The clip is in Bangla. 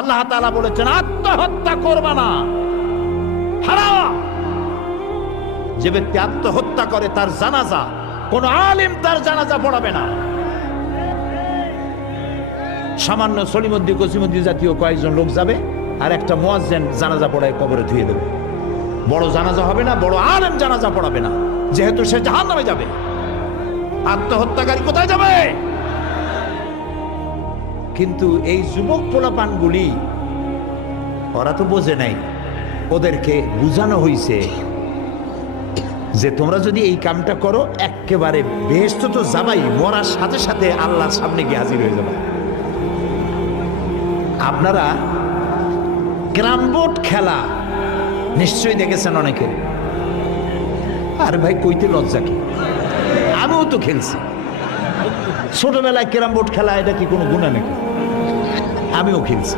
আল্লাহ তাআলা বলেছেন আত্মহত্যা করবা না, হারাম। যে ব্যক্তি আত্মহত্যা করে তার জানাজা কোন আলেম তার জানাজা পড়াবে না। সামান্য সলিমুদ্দিন কসিমুদ্দিন জাতীয় কয়েকজন লোক যাবে, আর একটা মুয়াজ্জিন জানাজা পড়ায় কবরে ধুয়ে দেবে। বড় জানাজা হবে না, বড় আলেম জানাজা পড়াবে না, যেহেতু সে জাহান্নামে যাবে। আত্মহত্যাকারী কোথায় যাবে? কিন্তু এই যুবক পোলাপানগুলি ওরা তো বোঝে নাই, ওদেরকে বুঝানো হইছে যে তোমরা যদি এই কামটা করো একেবারে বেহেশত তো যাবাই, মরার সাথে সাথে আল্লাহর সামনে গিয়ে হাজির হয়ে যাবে। আপনারা ক্যারাম বোর্ড খেলা নিশ্চয়ই দেখেছেন অনেকে। আর ভাই কইতে লজ্জা কি, আমিও তো খেলছি ছোটবেলায় ক্যারাম বোর্ড খেলা, এটা কি কোনো গুনাহ নাকি? আমিও খেলছি।